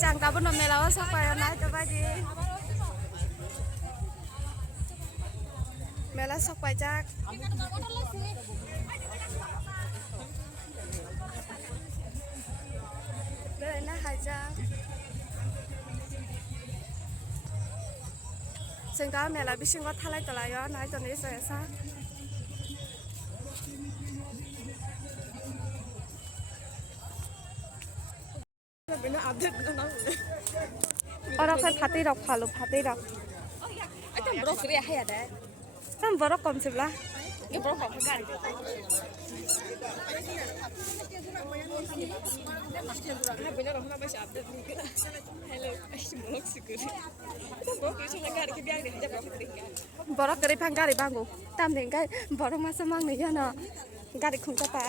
chàng ta bên mẹ là sao quay này cho ba gì mẹ là sao quay chắc đây là hai trangซึ่งก็แม่เราบิชิงก็ทะเลตลาดย้อนนะจนนี้เสียซะเราเคยพัดตีดอกผ่าลุพัดตีดอกไอ้ตั้มบล็อกเรียให้อะได้ตั้มบล็อกกลมสิบละก็บล็อกของพักกันborok dari panggari bangu tam dengkai borok masa mang nih ya no gari khung kata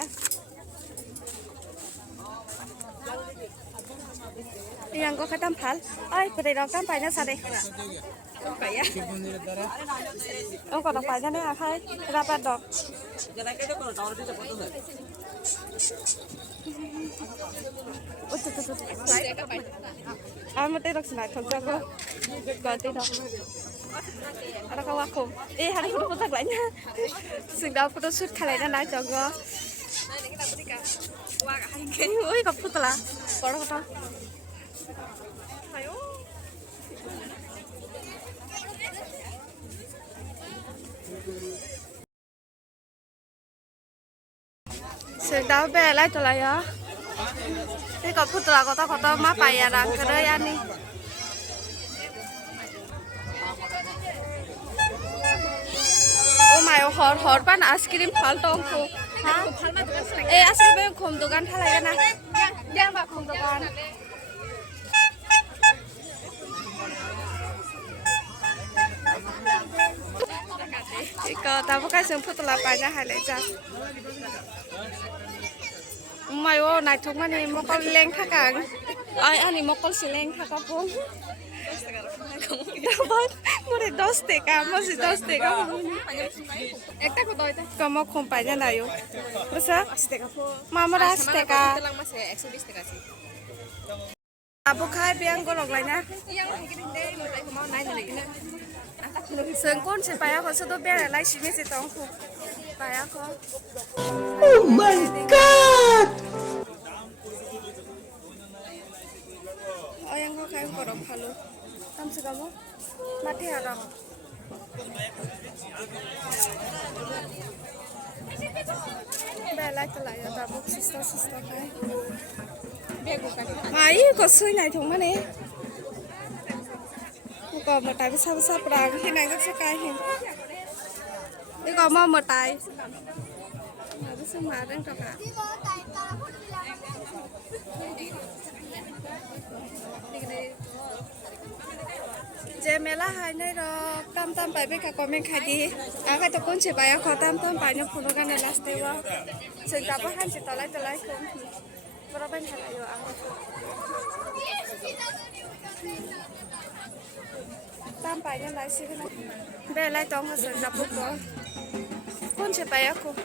yang kau kata pal ay pada dok tam payah sade payah oh kau dok payah nih akai berapa dok mati dok senai khung jago ganti dok ada kawan aku, hari itu foto lainnya, sudah foto shoot kali ini nak jago. Oi, kau foto lah, baru foto. Ayo. Sudah bela itu lah ya. Ini kau foto lah, kota mah payah lah, kerja ni. hot pan ice cream phal tong ko ha ice cream khom dogan thalai na yang ba khom dogan iko ta bo kai sung phutula pa na hai le cha mai o nai thuk mani mokol leng thakang ai ani mokol sileng thaka pong dapat mure 10 টাকা masih 10 টাকা একটা কত এটা কম কম পাই না নাইও বুঝছ 80 টাকা মামারা 80 টাকা তেলাং মাসে 120 টাকা আছে আবু খাই বিয়াং গো লগলাই না ইয়াং কিদিন দে মতাই কমাও নাই হলে কিনা sừng con sẽ phải có số bé lại xí mấy sẽ tông phụ phải có oh my god oh yang kau kayak kau dong halu tam segamu mati ada bela kelai ya tabuk sista kai mai có suy này thùng mà nè còn một tay với sao sao prang khi này rất sẽ cay hình đi còn mò một tay mà với sao mà đang trọc hảเจเมล่าหายในรอตามไปไปกับคอมเมนต์ใครดีเอาใครตะโกนเฉยไปขอตามไปเนี่ยคุณกันในลาสเตว่าซึ่งกับว่าหันจิตต่อไล่คือเราเป็นอะไรอยู่อ่ะตามไปยังไรสินะเบลไล่ต้องมาสนจับปุ๊บก็คุณเฉยไปอ่ะคุณ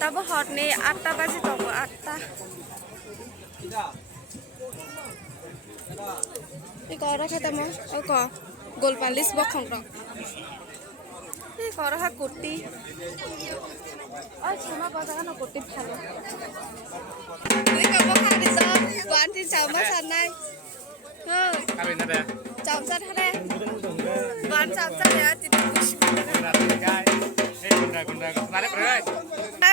ตาบหอดนี่อัตตาบ้าสิตองอัตตานี่ก็รักแต่มั้งเอาก็กอลปาลิสบอกของเรานี่ก็รักกุฏิอ๋อชิมาก็จะกันกุฏิพันนี่ก็บอกให้ดิฉันวันที่จะมาสันในจอมจัดให้ได้บ้านจอมจัดเนี่ยติดกุศล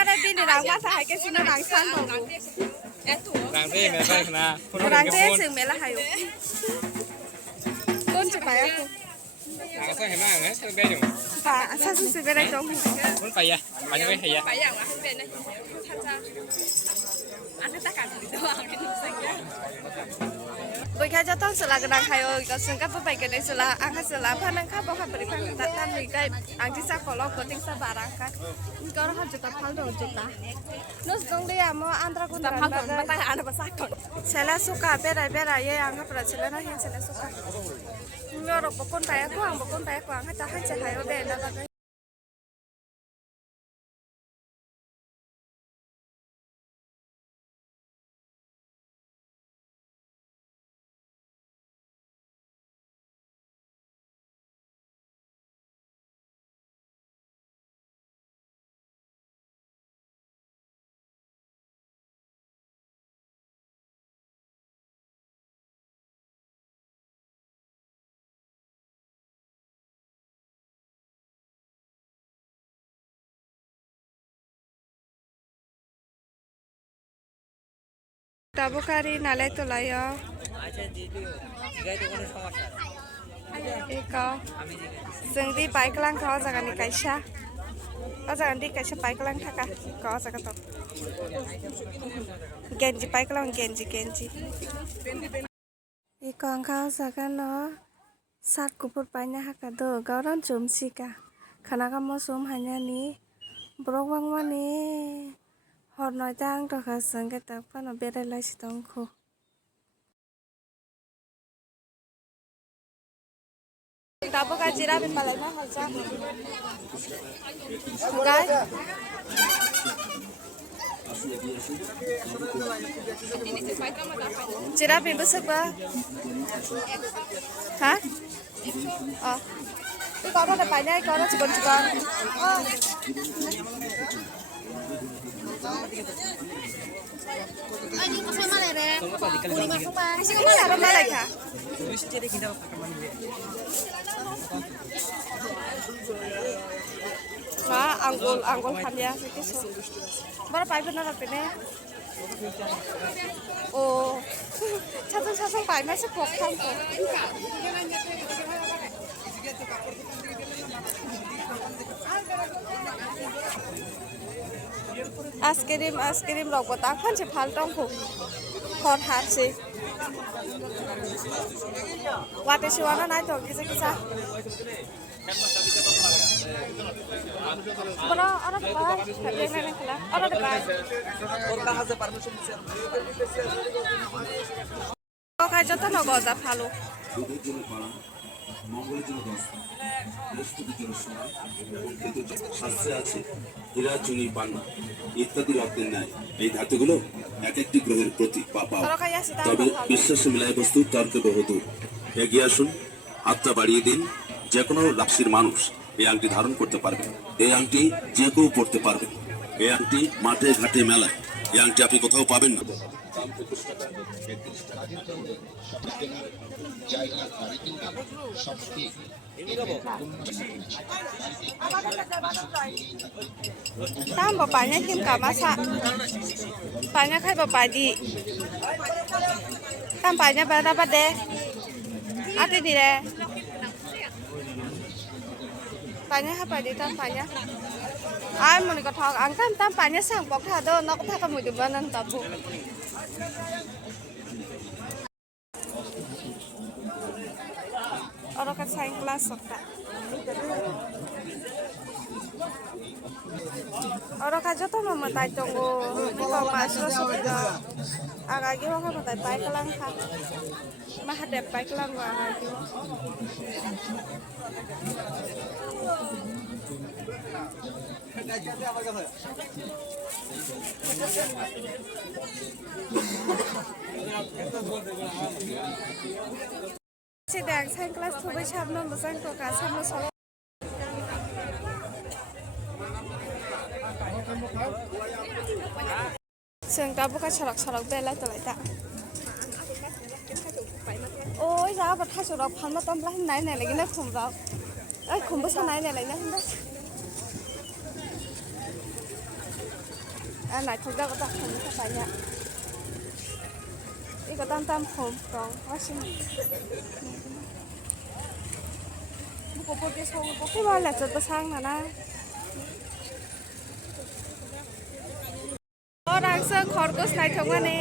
ได้ดินในรังว่าสายแกสินรังชั้นของรังเต้ไม่ไปนะรังเต้ถึงเมล่าหายก้นจะไปอ่ะคุณรังเต้เห็นมากนะซึ่งเป็นอยู่ป่าถ้าซึ่งเป็นอะไรตรงคุณไปยังไปยังไม่ไปยังไปยังวะเป็นนะท่านจ้าอันนั้นตะการติดตัวกินสิ่งนี้บางทีจะต้องสละกันดังใครก็ซึ่งก็ไปกันในสละอังคสละพนังข้าบอกขับบริการท่านมีได้อังที่สักขอเราก็ติ้งสบารังกันก็เราจุดตาพัลโดจุดตานุสตรงเดียมอันตรกุนตาพัลโดมาตายอันภาษาก่อนเสร็จแล้วสุกาเปรย์ยังครับประชาชนนะเห็นเสร็จแล้วสุกาเมื่อเราบอกคนไปกว้างบอกคนไปกว้างให้ตาให้จะหายเราเด่นแล้ว তাবুকারি নালাই তোলায় Iko, sendiri baik lang kau jangan dikaisa, kau jangan dikaisa baik lang thaka, kau jangan top. Genji baik lang genji. Iko angkau jangan no, sat kupur banyak haka do, kau ron jom sika, karena kamu som hanya ni, berobang mani, hornoi jang to kaseng kita, pano beda lagi sitongku. Tapo ka jira bin balai na halja. Guys. Jira bin besok ba? Hah? Oh. Itu kau ada banyak, kau ada cikon. Oh. Ini pasal mana deh? Ini masuk apa? Ini apa mana kah? Wah, anggol hamnya itu. Berapa ibu nak pilih? Oh, satu pai masih kok kan? Askirim rokok takkan cepal tongku. Hot hat sih. Wate siwana naik tuh kisah. Bro, orang depan, kayak mana kelah? Orang depan. Kau kayak jatuh nogo dah halu. মঙ্গলের জন্য 10, বৃহস্পতির জন্য 16, কিন্তু শাস্ত্রে আছে হীরা চুনি পান্না ইত্যাদি রত্নের ন্যায় এই ধাতুগুলো এক একটি গ্রহের প্রতীক বা পাওয়া। তবে বিশ্বাসে মিলায় বস্তু তর্কে বহুদূর। এগিয়ে আসুন, হাতটা বাড়িয়ে দিন। যে কোনো রাশির মানুষ এই আংটি ধারণ করতে পারবে। এই আংটি যে কেউ পড়তে পারবে। এই আংটি মাঠে ঘাটে মেলায় এই আংটি আপনি কোথাও পাবেন না। Tam bapaknya Kim gak masak. Bapaknya kayak bapak di. Tam bapaknya berapa deh? Ada di deh. Bapaknya apa di tam bapaknya? Ai mau nikah thong angkat tam bapaknya sang bok thado nok thado mui tu banan tabu. Orang kan sayang kelas sok. Orang kan jatuh memetai tunggu ni kau masuk sudah. Agak gimana kan memetai baik kelang kan? Mah ada baik kelang gua agak gimana? Sedang sayang kelas tu bersama nombor sayang tu kan sama solo. Seng tabu kan sorok bela tu lagi tak. Oh, jangan berthas sorok, pan macam belah naik lagi nak kumbang. Kumbang sana naik lagi nak hendak. Naik kumbang kita kumbang banyak. Ikut tam kumbang, masih. Buku putih semua buku malah cepat sang mana. Orang sekorgus naik ke mana?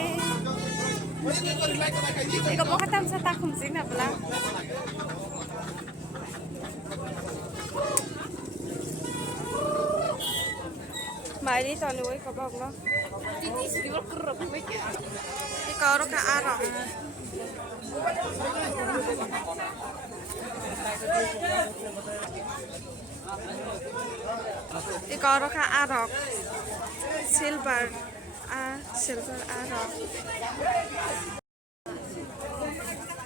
Iko mau katam sata kumsing na pula. Mari tadi woi kabang no. Iko orang ke arah. Iko orang ke arah. Silver arok.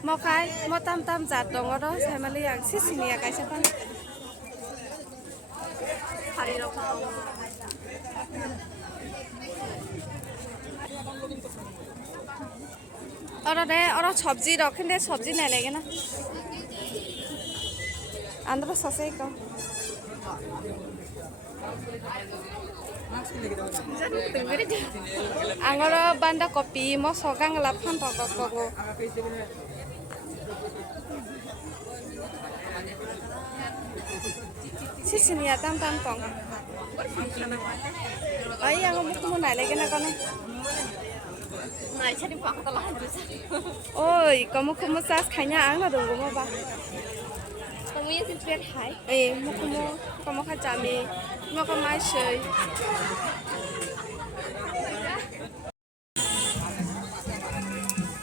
Mau kai, mau tam jat dong orang saya melihat sini ya guys apa? Hari rok. Orang sabji rokin deh sabji nih lagi na. Andra sasai kau. Angora banda kopi mo sogang lapan tok go. Sini ya tam tong. Ay yang mo nai lagi na kono. Nãy chắc đi quảng tao làm gì sao? Ôi, có một khung massage khai nhà ăn là đúng không bà? Tao muốn xin tuyệt hải. Ê, có một khai trả mì, một cái máy sưởi.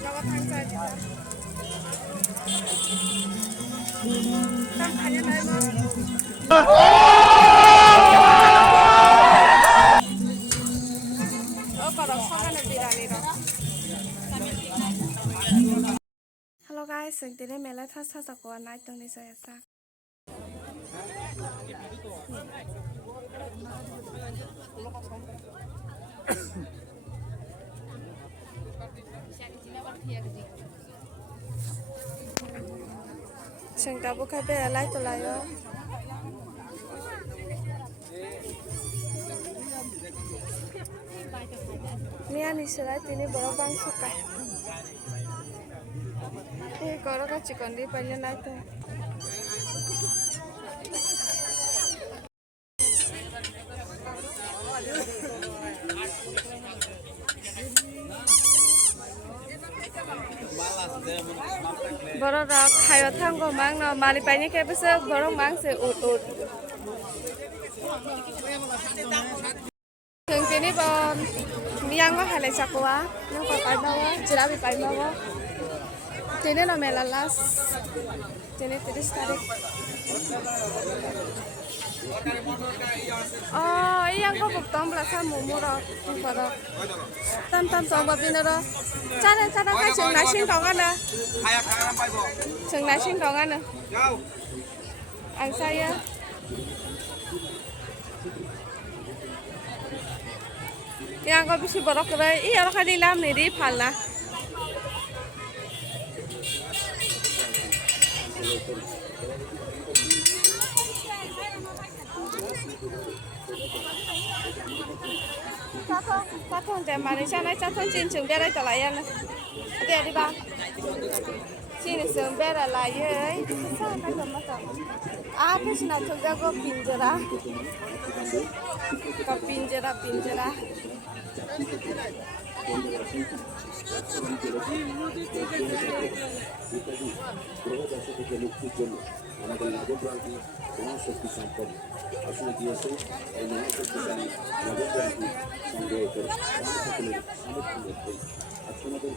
Nó có thang dài chưa? Tăng khai nhà này mà. Hello guys, sing tini mela thas sakwa nai tong ni saya sak. Sing ta bu khai be lai to lai yo. Ni ani serai tini boro bang sukai. Ini kalau kan cikon di banyak naik tuh. Baru dah kayu tanggo mang, no mali banyak kayak besar, baru mang se ut. Thường kini bon, niang có hai lần sakwa, nhưng còn phải bao, chỉ đã bị phải bao. Tini lo melalas, tini 30 tarik. Oh, yang kau buktom berasa mumurok, mumurok. Tan tong babin ro. Cara kai chừng nai sing tong ana. Chừng nai sing tong ana. Ang saya. Yang kau bisi borok kere, iya lo kadi lam ni di phalna. Sát thôn trẻ mà đi sang đây sát thôn xin trường bé đây trở lại em này. Để đi ba. Xin trường bé là lại ấy. Sao cái gì mà sao? À cái gì nào thực ra có pinjara. Có pinjara. আমাদের নবপ্রান্তি মহাশক্তি সম্পদ আসলে দিয়েছে এই মহাশক্তিশালী নবপ্রান্তি সংগ্রহ করে সকলের সমর্থন